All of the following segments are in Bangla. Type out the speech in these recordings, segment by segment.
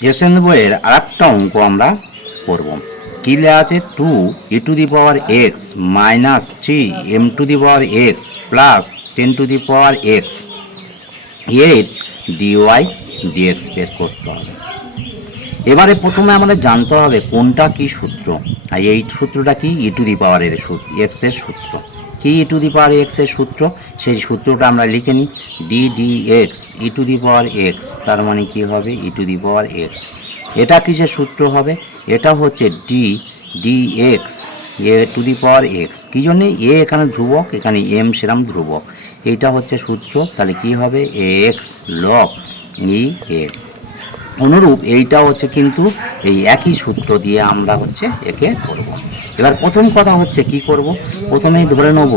এসএন বইয়ের আরেকটা অঙ্ক আমরা করব। কি লেখা আছে? 2 e two the power X minus 3 m two the power X plus 10 to the power x এর ডিওয়াই ডিএক্স বের করতে হবে। এবারে প্রথমে আমাদের জানতে হবে কোনটা কি সূত্র। আর এই সূত্রটা কি? ই টু দি পাওয়ার এক্স এর সূত্র। কি ই টু দি পাওয়ার এক্স এর সূত্র? সেই সূত্রটা আমরা লিখে নিই। D D X E to the power X, তার মানে কি হবে? E to the power X. এটা কিসের সূত্র হবে? এটা হচ্ছে D D X A to the power X. কী জন্যে? এ এখানে ধ্রুবক, এখানে এম সেরাম ধ্রুবক। এইটা হচ্ছে সূত্র। তাহলে কি হবে? এ এক্স লগ ই এ। অনুরূপ এইটা হচ্ছে কিন্তু এই একই সূত্র দিয়ে আমরা হচ্ছে একে করব। এবার প্রথম কথা হচ্ছে কি করব? প্রথমেই ধরে নেব,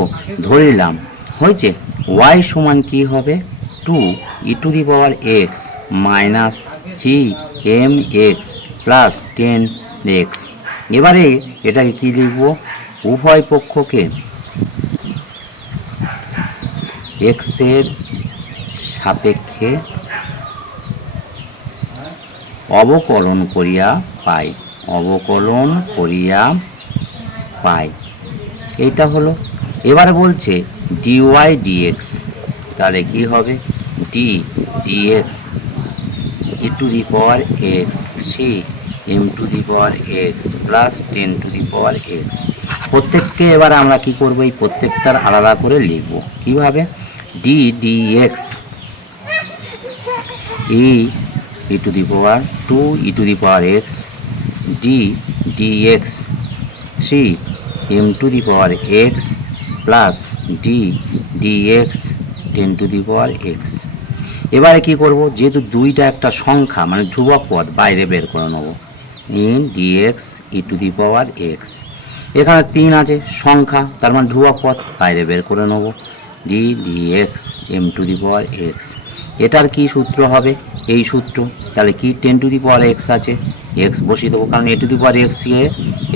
ধরে নিলাম হয়েছে ওয়াই সমান কি হবে? 2 E to the power X minus 3 M X plus 10 X. এবারে এটাকে কি লিখব? উভয় পক্ষকে এক্সের সাপেক্ষে অবকলন করিয়া পাই, অবকলন করিয়া পাই। এইটা হলো। এবারে বলছে ডিওয়াই ডিএক্স, তাহলে কি হবে? D DX E to the power X 3 M to the power X plus 10 to the power X. প্রত্যেককে এবার আমরা কি করব? এই প্রত্যেকটার আলাদা করে লিখব। কিভাবে? D DX E to the power 2 E to the power X D DX 3 M to the power X plus D DX 10 to the power X. এবারে কি করব? যেহেতু দুইটা একটা সংখ্যা মানে ধ্রুবক পদ, বাইরে বের করে নেব। In DX E to the power X. এখানে 3 আছে সংখ্যা, তার মানে ধ্রুবক পদ, বাইরে বের করে নেব। D DX M to the power X. এটার কি সূত্র হবে? এই সূত্র। তাহলে কি? 10 টু দি পাওয়ার এক্স আছে, এক্স বসিয়ে দেবো, কারণ A to the power X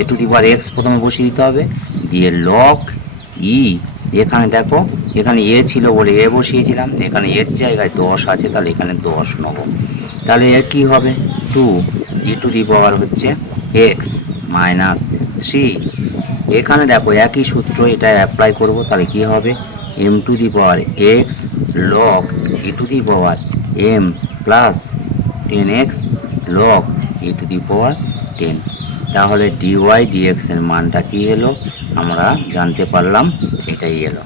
A to the power X প্রথমে বসিয়ে দিতে হবে। দিয়ে লগ ই, এখানে দেখো এখানে এ ছিল বলে এ বসিয়েছিলাম, এখানে এর জায়গায় 10 আছে, তাহলে এখানে 10 নেব। তাহলে এর কী হবে? 2 ই টু দি পাওয়ার হচ্ছে এক্স মাইনাস 3। এখানে দেখো একই সূত্র, এটা অ্যাপ্লাই করব। তাহলে কি হবে? M to the power X log E to the power M plus 10x log E to the power 10। তাহলে ডিওয়াই ডিএক্স এর মানটা কি এলো? আমরা জানতে পারলাম, এটাই এলো।